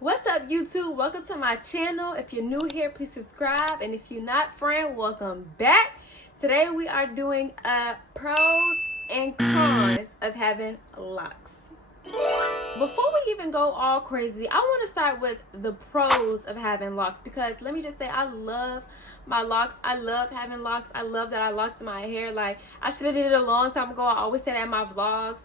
What's up, YouTube? Welcome to my channel. If you're new here, please subscribe, and if you're not, friend, welcome back. Today we are doing pros and cons of having locks. Before we even go all crazy, I want to start with the pros of having locks, because let me just say I love my locks. I love having locks. I love that I locked my hair. Like, I should have did it a long time ago. I always say that in my vlogs.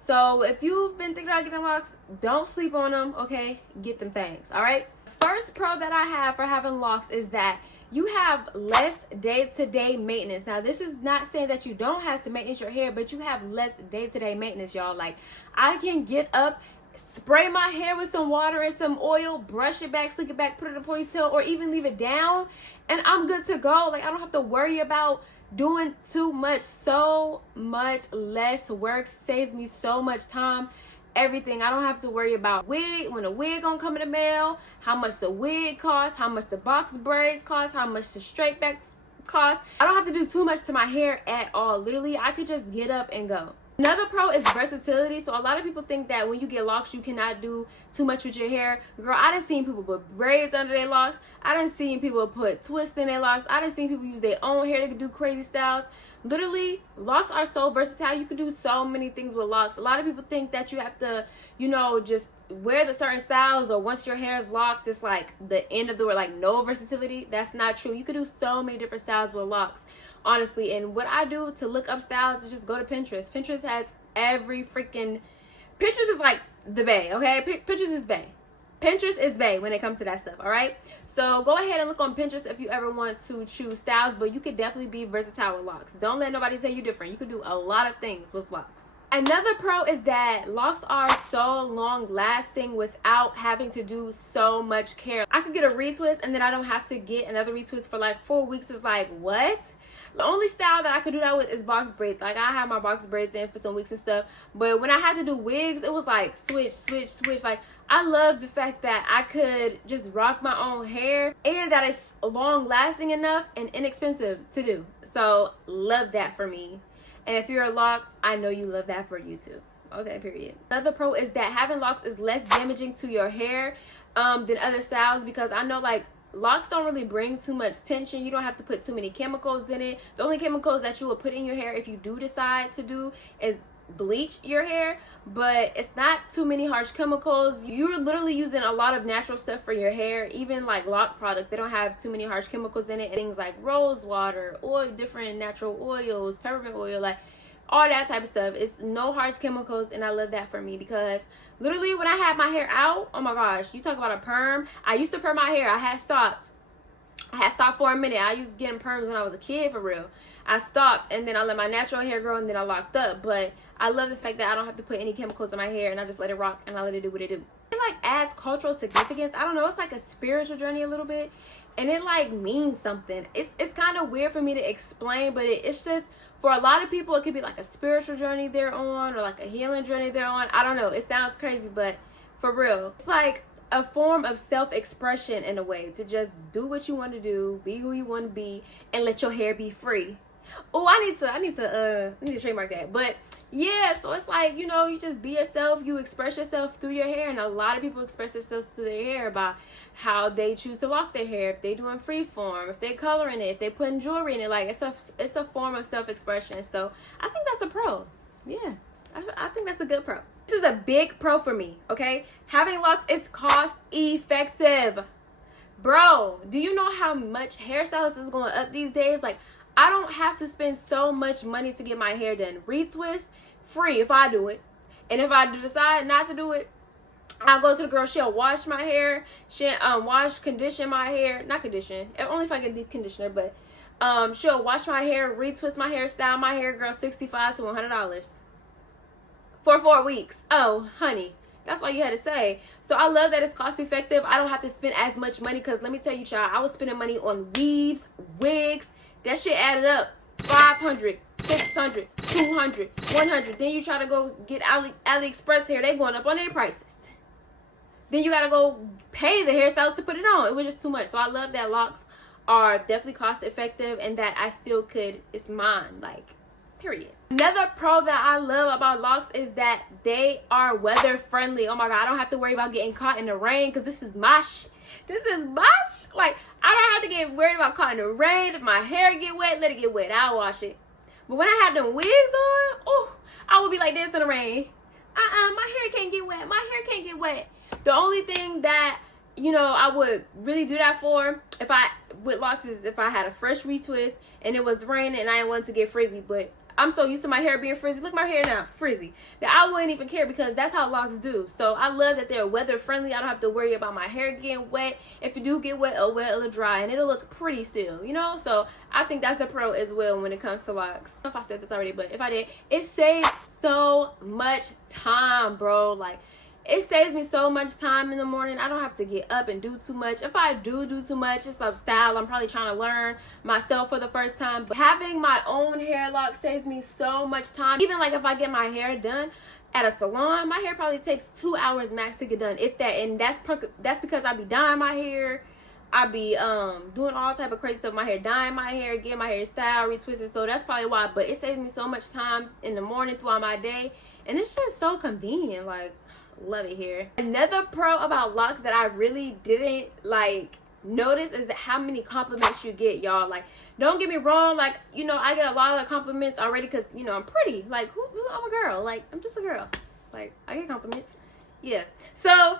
So if you've been thinking about getting locks, don't sleep on them, okay? Get them things, all right? First pro that I have for having locks is that you have less day-to-day maintenance. Now, this is not saying that you don't have to maintenance your hair, but you have less day-to-day maintenance, y'all. Like, I can get up, spray my hair with some water and some oil, brush it back, slick it back, put it in a ponytail, or even leave it down, and I'm good to go. Like, I don't have to worry about doing too much. So much less work, saves me so much time, everything. I don't have to worry about wig, when a wig gonna come in the mail, how much the wig costs, how much the box braids cost, how much the straight backs cost. I don't have to do too much to my hair at all. Literally, I could just get up and go. Another pro is versatility. So a lot of people think that when you get locks, you cannot do too much with your hair. Girl, I done seen people put braids under their locks. I done seen people put twists in their locks. I done seen people use their own hair to do crazy styles. Literally, locks are so versatile. You can do so many things with locks. A lot of people think that you have to, just wear the certain styles, or once your hair is locked, it's like the end of the world, like no versatility. That's not true. You can do so many different styles with locks, honestly. And what I do to look up styles is just go to Pinterest. Pinterest has every freaking... Pinterest is like the bae, okay? Pinterest is bae. Pinterest is bae when it comes to that stuff, all right? So go ahead and look on Pinterest if you ever want to choose styles, but you could definitely be versatile with locks. Don't let nobody tell you different. You can do a lot of things with locks. Another pro is that locks are so long lasting without having to do so much care. I could get a retwist and then I don't have to get another retwist for like 4 weeks. It's like, what? The only style that I could do that with is box braids. Like, I have my box braids in for some weeks and stuff, but when I had to do wigs, it was like switch. Like, I love the fact that I could just rock my own hair and that it's long lasting enough and inexpensive to do. So love that for me. And if you're locked, I know you love that for you too. Okay, period. Another pro is that having locks is less damaging to your hair than other styles, because I know, like, locks don't really bring too much tension. You don't have to put too many chemicals in it. The only chemicals that you will put in your hair if you do decide to do is bleach your hair, but it's not too many harsh chemicals. You're literally using a lot of natural stuff for your hair. Even like lock products, they don't have too many harsh chemicals in it. Things like rose water, oil, different natural oils, peppermint oil, like all that type of stuff. It's no harsh chemicals, and I love that for me, because literally when I had my hair out, oh my gosh, you talk about a perm. I used to perm my hair. I had stopped for a minute. I used to get perms when I was a kid, for real. I stopped, and then I let my natural hair grow, and then I locked up. But I love the fact that I don't have to put any chemicals in my hair, and I just let it rock, and I let it do what it do. It like adds cultural significance. I don't know, it's like a spiritual journey a little bit, and it like means something. It's kind of weird for me to explain, but it's just, for a lot of people, it could be like a spiritual journey they're on, or like a healing journey they're on. I don't know, it sounds crazy, but for real, it's like a form of self-expression in a way, to just do what you want to do, be who you want to be, and let your hair be free. Oh, I need to trademark that. But yeah, so it's like, you just be yourself, you express yourself through your hair, and a lot of people express themselves through their hair by how they choose to lock their hair, if they doing freeform, if they coloring it, if they putting jewelry in it. Like, it's a form of self-expression. So I think that's a pro. Yeah, I think that's a good pro. This is a big pro for me, okay? Having locks is cost effective. Bro, do you know how much hairstylists is going up these days? Like, I don't have to spend so much money to get my hair done. Retwist, free if I do it. And if I decide not to do it, I'll go to the girl, she'll wash my hair, she'll condition my hair. Not condition, only if I get deep conditioner, but she'll wash my hair, retwist my hair, style my hair, girl, $65 to $100 for 4 weeks. Oh, honey, that's all you had to say. So I love that it's cost effective. I don't have to spend as much money, because let me tell you, child, I was spending money on weaves, wigs. That shit added up. 500, 600, 200, 100. Then you try to go get AliExpress hair, they going up on their prices. Then you gotta go pay the hairstylist to put it on. It was just too much. So I love that locks are definitely cost effective, and that I still could, it's mine. Like, period. Another pro that I love about locks is that they are weather friendly. Oh my god, I don't have to worry about getting caught in the rain because this is my like, I don't have to get worried about caught in the rain. If my hair get wet, let it get wet, I'll wash it. But when I have them wigs on, oh, I would be like this in the rain. My hair can't get wet. My hair can't get wet. The only thing that, you know, I would really do that for with locks is if I had a fresh retwist and it was raining and I didn't want to get frizzy. But I'm so used to my hair being frizzy. Look at my hair now, frizzy. That I wouldn't even care because that's how locks do. So I love that they're weather friendly. I don't have to worry about my hair getting wet. If you do get wet, it'll dry and it'll look pretty still, you know? So I think that's a pro as well when it comes to locks. I don't know if I said this already, but if I did, it saves so much time, bro. Like, it saves me so much time in the morning. I don't have to get up and do too much. If I do too much, it's like style. I'm probably trying to learn myself for the first time. But having my own hair lock saves me so much time. Even like if I get my hair done at a salon, my hair probably takes 2 hours max to get done, if that. And that's because I be dyeing my hair. I be doing all type of crazy stuff. My hair, dyeing my hair, getting my hair styled, retwisted. So that's probably why. But it saves me so much time in the morning throughout my day. And it's just so convenient. Like, love it here. Another pro about locks that I really didn't like notice is that how many compliments you get, y'all. Like, don't get me wrong, like, you know, I get a lot of compliments already because, you know, I'm pretty. Like, I'm a girl. Like, I'm just a girl. Like, I get compliments. Yeah. So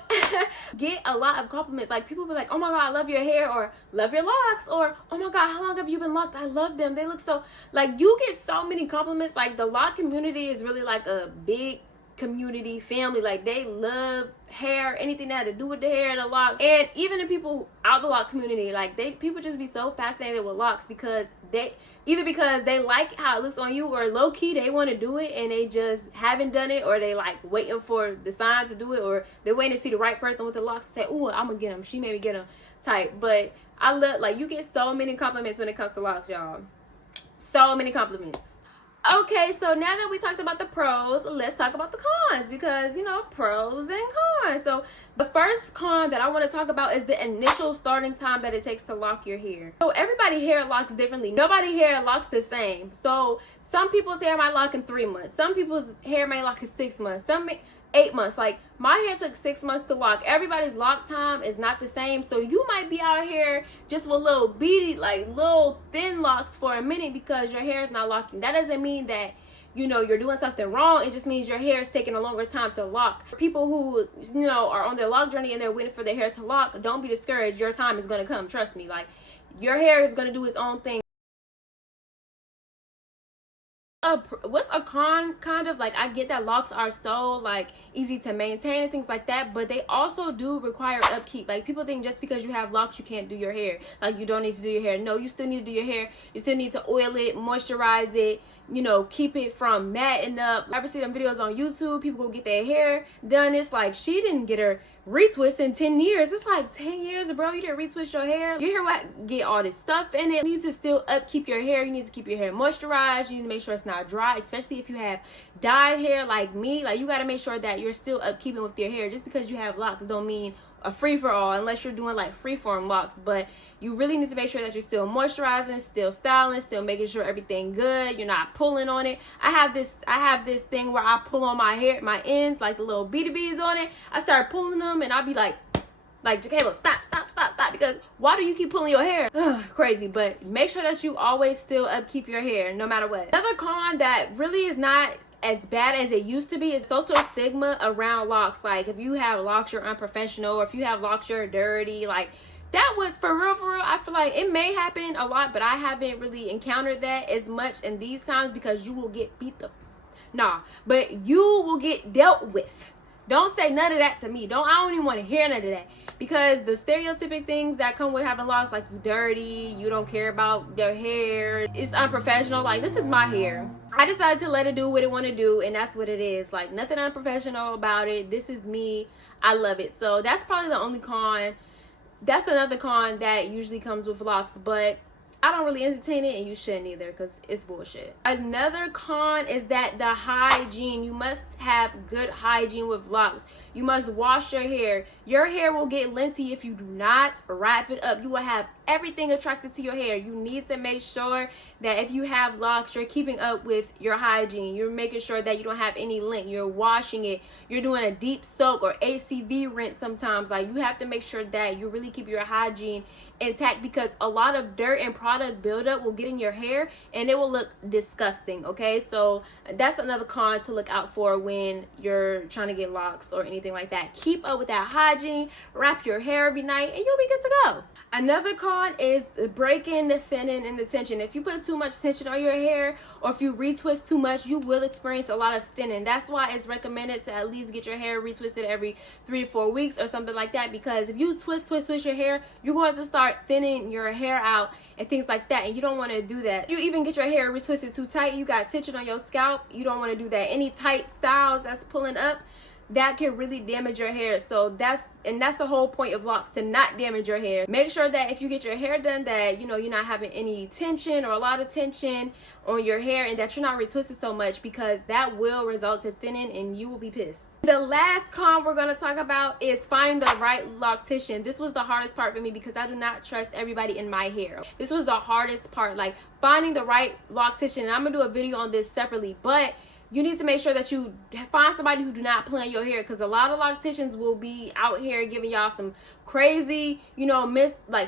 get a lot of compliments. Like, people be like, oh my god, I love your hair, or love your locks, or oh my god, how long have you been locked? I love them. They look so, like, you get so many compliments. Like, the lock community is really like a big community family. Like, they love hair, anything that had to do with the hair, the locks. And even the people out the lock community, like, people just be so fascinated with locks because they like how it looks on you, or low-key they want to do it and they just haven't done it, or they like waiting for the signs to do it, or they're waiting to see the right person with the locks to say, oh, I'm gonna get them, she made me get them type. But I love, like, you get so many compliments when it comes to locks, y'all. So many compliments. Okay, so now that we talked about the pros, let's talk about the cons, because, you know, pros and cons. So the first con that I want to talk about is the initial starting time that it takes to lock your hair. So everybody hair locks differently. Nobody hair locks the same. So some people's hair might lock in 3 months. Some people's hair may lock in 6 months. Some 8 months. Like, my hair took 6 months to lock. Everybody's lock time is not the same. So you might be out here just with little beady, like little thin locks for a minute because your hair is not locking. That doesn't mean that, you know, you're doing something wrong. It just means your hair is taking a longer time to lock. People who, you know, are on their lock journey and they're waiting for their hair to lock, don't be discouraged. Your time is going to come. Trust me. Like, your hair is going to do its own thing. What's a con? Kind of like, I get that locks are so like easy to maintain and things like that, but they also do require upkeep. Like, people think just because you have locks you can't do your hair, like you don't need to do your hair. No, you still need to do your hair. You still need to oil it, moisturize it, you know, keep it from matting up. I ever see them videos on YouTube, people go get their hair done, it's like, she didn't get her retwist in 10 years. It's like, 10 years, bro, you didn't retwist your hair. Your hair will get all this stuff in it. You need to still upkeep your hair. You need to keep your hair moisturized. You need to make sure it's not dry, especially if you have dyed hair like me. Like, you got to make sure that you're still upkeeping with your hair. Just because you have locks don't mean a free-for-all, unless you're doing like freeform locks. But you really need to make sure that you're still moisturizing, still styling, still making sure everything good. You're not pulling on it. I have this thing where I pull on my hair, my ends, like the little beady beads on it. I start pulling them and I'll be like jzakaalah, stop, because why do you keep pulling your hair? Ugh, crazy. But make sure that you always still upkeep your hair no matter what. Another con that really is not as bad as it used to be is social stigma around locks. Like, if you have locks, you're unprofessional, or if you have locks, you're dirty. Like, that was for real. I feel like it may happen a lot, but I haven't really encountered that as much in these times, because you will get beat the but you will get dealt with. Don't say none of that to me. I don't even want to hear none of that, because the stereotypic things that come with having locks, like you dirty, you don't care about your hair, it's unprofessional. Like, this is my hair. I decided to let it do what it want to do, and that's what it is. Like, nothing unprofessional about it. This is me. I love it. So that's probably the only con. That's another con that usually comes with locks. But I don't really entertain it, and you shouldn't either, because it's bullshit. Another con is that the hygiene. You must have good hygiene with locks. You must wash your hair. Your hair will get linty if you do not wrap it up. You will have everything attracted to your hair. You need to make sure that if you have locks, you're keeping up with your hygiene. You're making sure that you don't have any lint. You're washing it. You're doing a deep soak or ACV rinse sometimes. Like, you have to make sure that you really keep your hygiene intact, because a lot of dirt and product buildup will get in your hair and it will look disgusting. Okay, so that's another con to look out for when you're trying to get locks or anything like that. Keep up with that hygiene, wrap your hair every night, and you'll be good to go. Another con is the breaking, the thinning, and the tension. If you put too much tension on your hair, or if you retwist too much, you will experience a lot of thinning. That's why it's recommended to at least get your hair retwisted every 3 to 4 weeks or something like that, because if you twist your hair, you're going to start thinning your hair out and things like that, and you don't want to do that. If you even get your hair retwisted too tight, you got tension on your scalp, you don't want to do that. Any tight styles that's pulling up, that can really damage your hair. So that's the whole point of locks, to not damage your hair. Make sure that if you get your hair done, that you're not having any tension or a lot of tension on your hair, and that you're not retwisted so much, because that will result in thinning and you will be pissed. The last con we're going to talk about is finding the right loctician. This was the hardest part for me, because I do not trust everybody in my hair. This was the hardest part, like finding the right loctician, and I'm gonna do a video on this separately, but you need to make sure that you find somebody who do not play in your hair, because a lot of locticians will be out here giving y'all some crazy,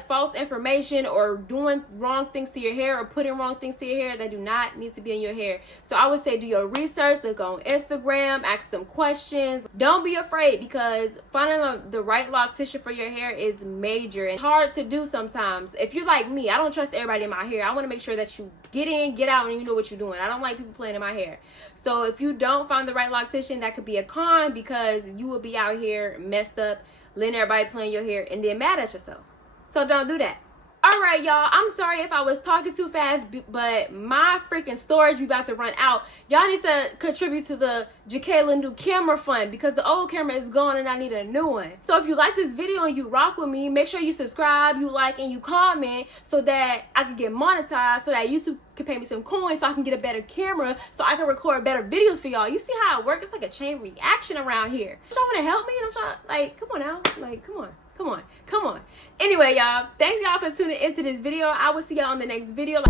false information, or doing wrong things to your hair, or putting wrong things to your hair that do not need to be in your hair. So I would say do your research, look on Instagram, ask them questions. Don't be afraid, because finding the right loctician for your hair is major and hard to do sometimes. If you're like me, I don't trust everybody in my hair. I want to make sure that you get in, get out, and you know what you're doing. I don't like people playing in my hair. So if you don't find the right loctician, that could be a con, because you will be out here messed up, letting everybody play in your hair, and then mad at yourself. So don't do that. All right, y'all, I'm sorry if I was talking too fast, but my freaking storage be about to run out. Y'all need to contribute to the jzakaalah new camera fund, because the old camera is gone and I need a new one. So if you like this video and you rock with me, make sure you subscribe, you like, and you comment, so that I can get monetized, so that YouTube can pay me some coins, so I can get a better camera, so I can record better videos for y'all. You see how it works? It's like a chain reaction around here. Y'all want to help me? I'm trying, come on now, come on. Anyway, y'all, thanks y'all for tuning into this video. I will see y'all on the next video.